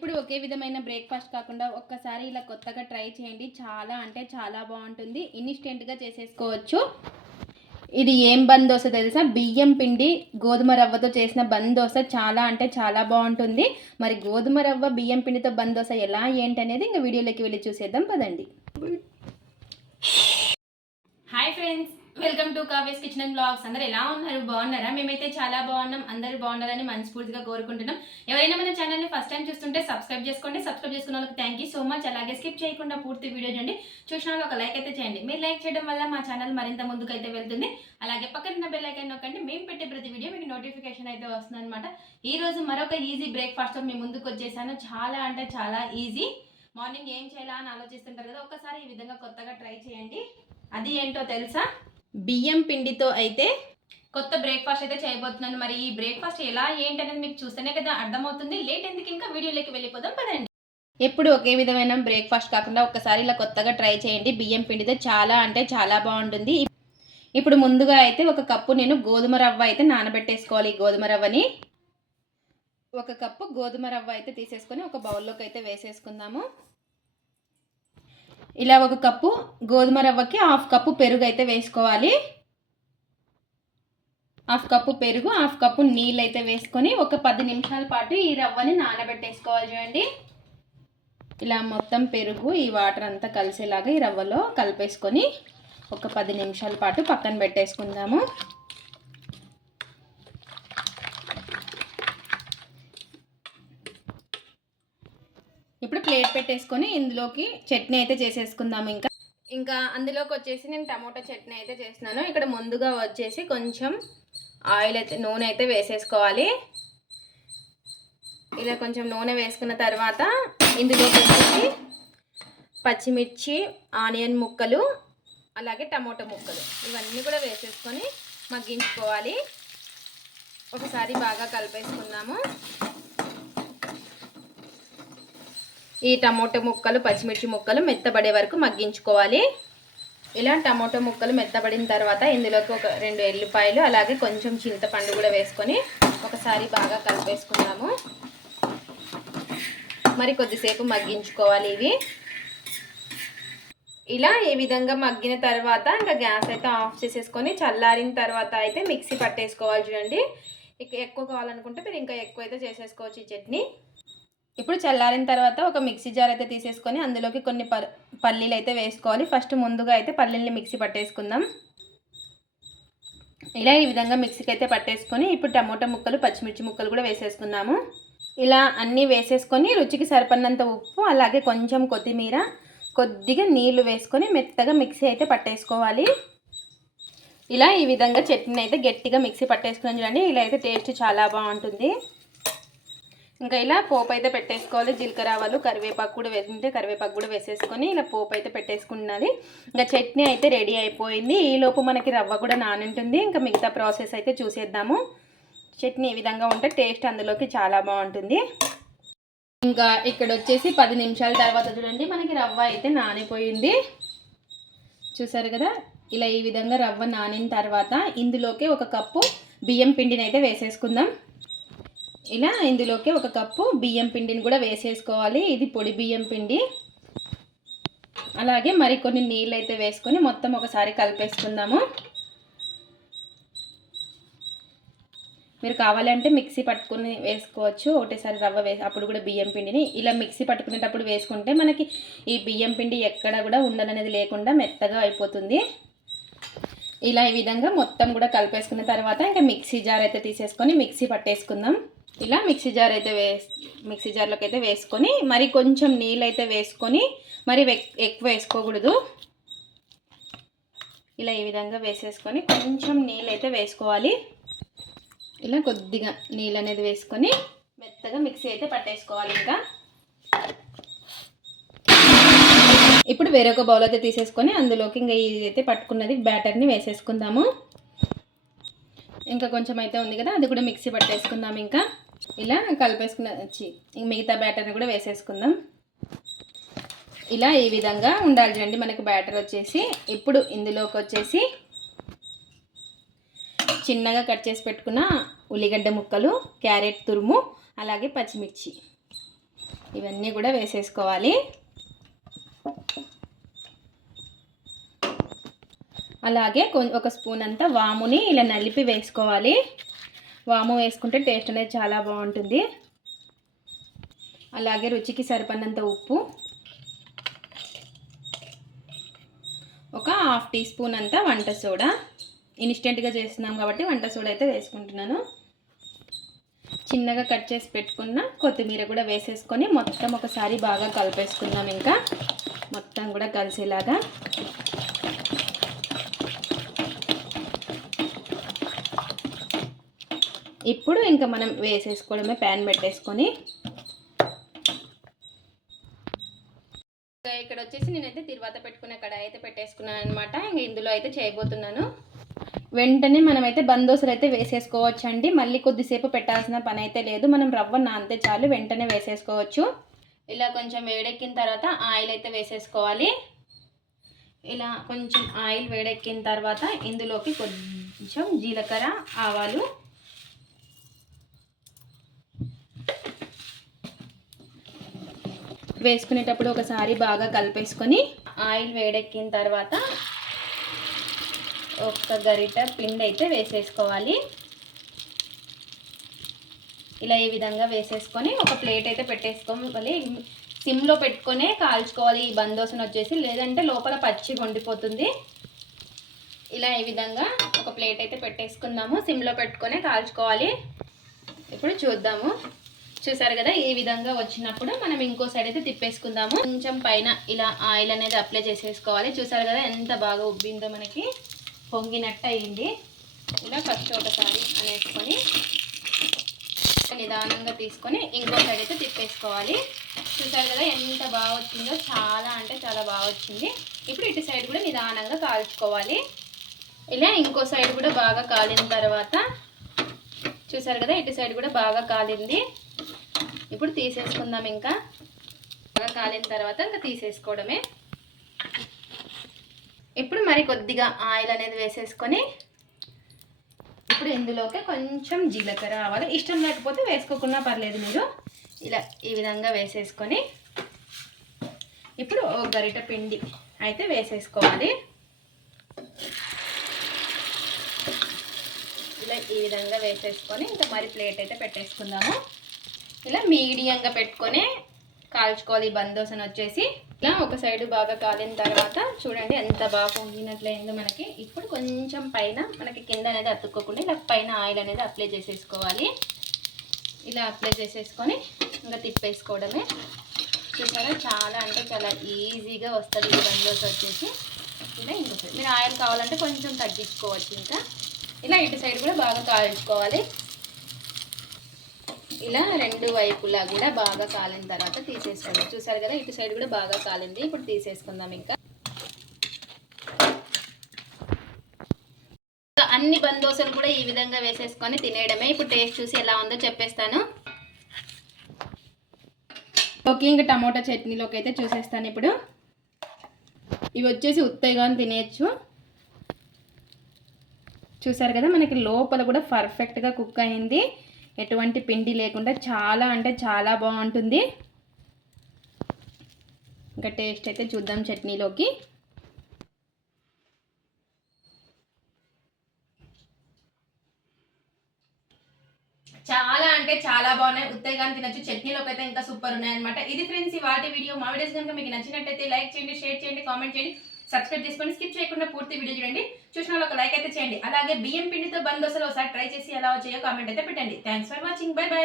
ఎప్పుడు ఒకే విధమైన బ్రేక్ఫాస్ట్ కాకుండా ఒక్కసారి ఇలా కొత్తగా ట్రై చేయండి. చాలా అంటే చాలా బాగుంటుంది. ఇన్స్టెంట్గా చేసేసుకోవచ్చు. ఇది ఏం బంద్ దోశ తెలుసా? బియ్యం పిండి గోధుమ రవ్వతో చేసిన బంద్ దోశ చాలా అంటే చాలా బాగుంటుంది. మరి గోధుమ రవ్వ బియ్యం పిండితో బంద్ దోశ ఎలా ఏంటి అనేది ఇంకా వీడియోలోకి వెళ్ళి చూసేద్దాం. పదండి. Hi friends welcome to Kavya's kitchen and blogs. అందరు ఎలా ఉన్నారు? బాగున్నారా? మేమైతే చాలా బాగున్నాం. అందరూ బాగుండాలని మనస్ఫూర్తిగా కోరుకుంటున్నాం. ఎవరైనా మన ఛానల్ని ఫస్ట్ టైం చూస్తుంటే సబ్స్క్రైబ్ చేసుకోండి. సబ్స్క్రైబ్ చేసుకున్న వాళ్ళకి థ్యాంక్ యూ సో మచ్ అలాగే స్కిప్ చేయకుండా పూర్తి వీడియో చూడండి. చూసిన వాళ్ళు ఒక లైక్ అయితే చేయండి. మీరు లైక్ చేయడం వల్ల మా ఛానల్ మరింత ముందుకు అయితే వెళ్తుంది. అలాగే పక్కన ఉన్న బెల్ ఐకాన్ నొక్కండి. మేము పెట్టే ప్రతి వీడియో మీకు నోటిఫికేషన్ అయితే వస్తుంది అనమాట ఈ రోజు మరొక ఈజీ బ్రేక్ఫాస్ట్తో మేము ముందుకు వచ్చేసాను. చాలా అంటే చాలా ఈజీ మార్నింగ్ ఏం చేయాలా అని ఆలోచిస్తుంటారు కదా ఒకసారి ఈ విధంగా కొత్తగా ట్రై చేయండి. అది ఏంటో తెలుసా? బియ్యం పిండితో అయితే కొత్త బ్రేక్ఫాస్ట్ అయితే చేయబోతున్నాను. మరి ఈ బ్రేక్ఫాస్ట్ ఎలా ఏంటి అనేది మీకు చూస్తేనే కదా అర్థమవుతుంది. లేట్ ఎందుకు ఇంకా వీడియోలోకి వెళ్ళిపోదాం పదండి. ఎప్పుడు ఒకే విధమైన బ్రేక్ఫాస్ట్ కాకుండా ఒకసారి ఇలా కొత్తగా ట్రై చేయండి. బియ్యం పిండితో చాలా అంటే చాలా బాగుంటుంది. ఇప్పుడు ముందుగా అయితే ఒక కప్పు నేను గోధుమ రవ్వ అయితే నానబెట్టేసుకోవాలి. గోధుమ రవ్వని ఒక కప్పు గోధుమ రవ్వ అయితే తీసేసుకొని ఒక బౌల్లోకి అయితే వేసేసుకుందాము. ఇలా ఒక కప్పు గోధుమ రవ్వకి హాఫ్ కప్పు పెరుగు అయితే వేసుకోవాలి. హాఫ్ కప్పు పెరుగు హాఫ్ కప్పు నీళ్ళు అయితే వేసుకొని ఒక పది నిమిషాల పాటు ఈ రవ్వని నానబెట్టేసుకోవాలి చూడండి. ఇలా మొత్తం పెరుగు ఈ వాటర్ అంతా కలిసేలాగా ఈ రవ్వలో కలిపేసుకొని ఒక పది నిమిషాల పాటు పక్కన పెట్టేసుకుందాము. ఇప్పుడు ప్లేట్ పెట్టేసుకొని ఇందులోకి చట్నీ అయితే చేసేసుకుందాం ఇంకా. ఇంకా అందులోకి వచ్చేసి నేను టమోటా చట్నీ అయితే చేస్తున్నాను. ఇక్కడ ముందుగా వచ్చేసి కొంచెం ఆయిల్ అయితే నూనె అయితే వేసేసుకోవాలి. ఇలా కొంచెం నూనె వేసుకున్న తర్వాత ఇందులోకి వచ్చేసి పచ్చిమిర్చి ఆనియన్ ముక్కలు అలాగే టమోటా ముక్కలు. ఇవన్నీ కూడా వేసేసుకొని మగ్గించుకోవాలి. ఒకసారి బాగా కలిపేసుకున్నాము ఈ టమోటా ముక్కలు పచ్చిమిర్చి ముక్కలు మెత్తబడే వరకు మగ్గించుకోవాలి. ఇలా టమోటా ముక్కలు మెత్తబడిన తర్వాత ఇందులోకి ఒక రెండు ఎల్లిపాయలు అలాగే కొంచెం చింతపండు కూడా వేసుకొని ఒకసారి బాగా కలిపేసుకున్నాము మరి కొద్దిసేపు మగ్గించుకోవాలి ఇవి. ఇలా ఈ విధంగా మగ్గిన తర్వాత ఇంకా గ్యాస్ అయితే ఆఫ్ చేసేసుకొని చల్లారిన తర్వాత అయితే మిక్సీ పట్టేసుకోవాలి చూడండి. ఇక ఎక్కువ కావాలనుకుంటే మీరు ఇంకా ఎక్కువ అయితే చేసేసుకోవచ్చు ఈ చట్నీ. ఇప్పుడు చల్లారిన తర్వాత ఒక మిక్సీ జార్ అయితే తీసేసుకొని అందులోకి కొన్ని ప పల్లీలు అయితే వేసుకోవాలి. ఫస్ట్ ముందుగా అయితే పల్లీల్ని మిక్సీ పట్టేసుకుందాం. ఇలా ఈ విధంగా మిక్సీకి అయితే పట్టేసుకొని ఇప్పుడు టమోటా ముక్కలు పచ్చిమిర్చి ముక్కలు కూడా వేసేసుకున్నాము. ఇలా అన్నీ వేసేసుకొని రుచికి సరిపడినంత ఉప్పు అలాగే కొంచెం కొత్తిమీర కొద్దిగా నీళ్ళు వేసుకొని మెత్తగా మిక్సీ అయితే పట్టేసుకోవాలి. ఇలా ఈ విధంగా చట్నీ అయితే గట్టిగా మిక్సీ పట్టేసుకుని చూడండి. ఇలా అయితే టేస్ట్ చాలా బాగుంటుంది. ఇంకా ఇలా పోపు అయితే పెట్టేసుకోవాలి. జీలకర్ర ఆవాలు కరివేపాకు కూడా వేసుకుంటే కరివేపాకు కూడా వేసేసుకొని ఇలా పోపు అయితే పెట్టేసుకున్నది ఇంకా చట్నీ అయితే రెడీ అయిపోయింది. ఈలోపు మనకి రవ్వ కూడా నానుంటుంది. ఇంకా మిగతా ప్రాసెస్ అయితే చూసేద్దాము. చట్నీ ఈ విధంగా ఉంటే టేస్ట్ అందులోకి చాలా బాగుంటుంది. ఇంకా ఇక్కడ వచ్చేసి పది నిమిషాల తర్వాత చూడండి మనకి రవ్వ అయితే నానిపోయింది. చూసారు కదా? ఇలా ఈ విధంగా రవ్వ నానిన తర్వాత ఇందులోకి ఒక కప్పు బియ్యం పిండిని అయితే వేసేసుకుందాం. ఇలా ఇందులోకి ఒక కప్పు బియ్యం పిండిని కూడా వేసేసుకోవాలి. ఇది పొడి బియ్యం పిండి. అలాగే మరికొన్ని నీళ్ళు అయితే వేసుకొని మొత్తం ఒకసారి కలిపేసుకుందాము. మీరు కావాలంటే మిక్సీ పట్టుకుని వేసుకోవచ్చు. ఒకటేసారి రవ్వ వేసి అప్పుడు కూడా బియ్యం పిండిని ఇలా మిక్సీ పట్టుకునేటప్పుడు వేసుకుంటే మనకి ఈ బియ్యం పిండి ఎక్కడ కూడా ఉండలనేది లేకుండా మెత్తగా అయిపోతుంది. ఇలా ఈ విధంగా మొత్తం కూడా కలిపేసుకున్న తర్వాత ఇంకా మిక్సీ జార్ అయితే తీసేసుకొని మిక్సీ పట్టేసుకుందాం. ఇలా మిక్సీ జార్ అయితే వేస్ మిక్సీ జార్లోకి అయితే వేసుకొని మరి కొంచెం నీళ్ళు అయితే వేసుకొని మరి ఎక్కువ వేసుకోకూడదు. ఇలా ఈ విధంగా వేసేసుకొని కొంచెం నీళ్ళు అయితే వేసుకోవాలి. ఇలా కొద్దిగా నీళ్ళు అనేది వేసుకొని మెత్తగా మిక్సీ అయితే పట్టేసుకోవాలి ఇంకా. ఇప్పుడు వేరొక బౌల్ అయితే తీసేసుకొని అందులోకి ఇంకా ఇదైతే పట్టుకున్నది బ్యాటర్ని వేసేసుకుందాము. ఇంకా కొంచెం అయితే ఉంది కదా అది కూడా మిక్సీ పట్టేసుకుందాం ఇంకా. ఇలా కలిపేసుకున్న మిగతా బ్యాటర్ని కూడా వేసేసుకుందాం. ఇలా ఈ విధంగా ఉండాలి చూడండి మనకు బ్యాటర్ వచ్చేసి. ఇప్పుడు ఇందులోకి వచ్చేసి చిన్నగా కట్ చేసి పెట్టుకున్న ఉల్లిగడ్డ ముక్కలు క్యారెట్ తురుము అలాగే పచ్చిమిర్చి. ఇవన్నీ కూడా వేసేసుకోవాలి. అలాగే కొం- ఒక స్పూన్ అంతా వాముని ఇలా నలిపి వేసుకోవాలి. వాము వేసుకుంటే టేస్ట్ అనేది చాలా బాగుంటుంది. అలాగే రుచికి సరిపడినంత ఉప్పు. ఒక హాఫ్ టీ స్పూన్ అంతా వంట సోడా. ఇన్స్టెంట్గా చేస్తున్నాం కాబట్టి వంట సోడా అయితే వేసుకుంటున్నాను. చిన్నగా కట్ చేసి పెట్టుకున్న కొత్తిమీర కూడా వేసేసుకొని మొత్తం ఒకసారి బాగా కలిపేసుకున్నాం ఇంకా. మొత్తం కూడా కలిసేలాగా ఇప్పుడు ఇంకా మనం వేసేసుకోవడమే ప్యాన్ పెట్టేసుకొని. ఇక్కడ వచ్చేసి నేనైతే తిరువాత పెట్టుకునే కడాయి అయితే పెట్టేసుకున్నాను అనమాట ఇంకా ఇందులో అయితే చేయబోతున్నాను. వెంటనే మనమైతే బందోసులు అయితే వేసేసుకోవచ్చు అండి మళ్ళీ కొద్దిసేపు పెట్టాల్సిన పని అయితే లేదు. మనం రవ్వ నానితే చాలు వెంటనే వేసేసుకోవచ్చు. ఇలా కొంచెం వేడెక్కిన తర్వాత ఆయిల్ అయితే వేసేసుకోవాలి. ఇలా కొంచెం ఆయిల్ వేడెక్కిన తర్వాత ఇందులోకి కొంచెం జీలకర్ర ఆవాలు వేసుకునేటప్పుడు ఒకసారి బాగా కలిపేసుకొని ఆయిల్ వేడెక్కిన తర్వాత ఒక గరిట పిండి అయితే వేసేసుకోవాలి. ఇలా ఈ విధంగా వేసేసుకొని ఒక ప్లేట్ అయితే పెట్టేసుకోవాలి. సిమ్లో పెట్టుకొనే కాల్చుకోవాలి. ఈ బందోసన వచ్చేసి లేదంటే లోపల పచ్చి వండిపోతుంది. ఇలా ఈ విధంగా ఒక ప్లేట్ అయితే పెట్టేసుకుందాము. సిమ్లో పెట్టుకొని కాల్చుకోవాలి. ఇప్పుడు చూద్దాము. చూసారు కదా ఈ విధంగా వచ్చినప్పుడు మనం ఇంకో సైడ్ అయితే తిప్పేసుకుందాము. కొంచెం పైన ఇలా ఆయిల్ అనేది అప్లై చేసేసుకోవాలి. చూసారు కదా ఎంత బాగా ఉబ్బిందో మనకి. పొంగినట్టు అయింది ఇలా ఫస్ట్ ఒకసారి అనేసుకొని నిదానంగా తీసుకొని ఇంకో సైడ్ అయితే తిప్పేసుకోవాలి. చూసారు కదా ఎంత బాగా వచ్చిందో. చాలా అంటే చాలా బాగా వచ్చింది. ఇప్పుడు ఇటు సైడ్ కూడా నిదానంగా కాల్చుకోవాలి. ఇలా ఇంకో సైడ్ కూడా బాగా కాలిన తర్వాత చూసారు కదా ఇటు సైడ్ కూడా బాగా కాలింది. ఇప్పుడు తీసేసుకుందాం ఇంకా. బాగా కాలిన తర్వాత ఇంకా తీసేసుకోవడమే. ఇప్పుడు మరి కొద్దిగా ఆయిల్ అనేది వేసేసుకొని ఇప్పుడు ఇందులోకి కొంచెం జీలకర్ర ఆవాలు. ఇష్టం లేకపోతే వేసుకోకున్నా పర్లేదు మీరు. ఇలా ఈ విధంగా వేసేసుకొని ఇప్పుడు ఒక గరిట పిండి అయితే వేసేసుకోవాలి. ఇలా ఈ విధంగా వేసేసుకొని ఇంకా మరి ప్లేట్ అయితే పెట్టేసుకుందాము. ఇలా మీడియంగా పెట్టుకొని కాల్చుకోవాలి. బందోసను బందోసన వచ్చేసి ఇలా ఒక సైడ్ బాగా కాలిన తర్వాత చూడండి ఎంత బాగా పొంగినట్లయిందో మనకి. ఇప్పుడు కొంచెం పైన మనకి కింద అనేది అతుక్కోకుండా ఇలా పైన ఆయిల్ అనేది అప్లై చేసేసుకోవాలి. ఇలా అప్లై చేసేసుకొని ఇంకా తిప్పేసుకోవడమే. చూసారా? చాలా అంటే చాలా ఈజీగా వస్తుంది ఈ వచ్చేసి. ఇలా ఇంకొకటి మీరు ఆయిల్ కావాలంటే కొంచెం తగ్గించుకోవచ్చు ఇంకా. ఇలా ఇటు సైడ్ కూడా బాగా కాల్చుకోవాలి. ఇలా రెండు వైపులా కూడా బాగా కాలిన తర్వాత తీసేసుకోండి. చూసారు కదా ఇటు సైడ్ కూడా బాగా కాలింది. ఇప్పుడు తీసేసుకుందాం ఇంకా. అన్ని బందోసలు కూడా ఈ విధంగా వేసేసుకొని తినేయడమే. ఇప్పుడు టేస్ట్ చూసి ఎలా ఉందో చెప్పేస్తాను. ఓకే ఇంకా టమోటా చట్నీలోకి అయితే చూసేస్తాను ఇప్పుడు. ఇవి వచ్చేసి ఉత్తగా తినేయచ్చు. చూసారు కదా మనకి లోపల కూడా పర్ఫెక్ట్గా కుక్ అయింది. ఎటువంటి పిండి లేకుండా చాలా అంటే చాలా బాగుంటుంది. ఇంకా టేస్ట్ అయితే చూద్దాం చట్నీలోకి. చాలా అంటే చాలా బాగున్నాయి. ఉత్తేగాని తినచ్చు. చట్నీలోకి అయితే ఇంకా సూపర్ ఉన్నాయి అనమాట ఇది ఫ్రెండ్స్ ఈ వాటి వీడియో మా వీడియోస్ కనుక మీకు నచ్చినట్టయితే లైక్ చేయండి షేర్ చేయండి కామెంట్ చేయండి. సబ్స్క్రైబ్ చేసుకొని స్కిప్ చేయకుండా పూర్తి వీడియో చూడండి. చూసిన వాళ్ళు ఒక లైక్ అయితే చేయండి. అలాగే బియ్యం పిండితో బంద్ దోశలు ఒకసారి ట్రై చేసి ఎలా వచ్చాయో కామెంట్ అయితే పెట్టండి. Thanks for watching bye bye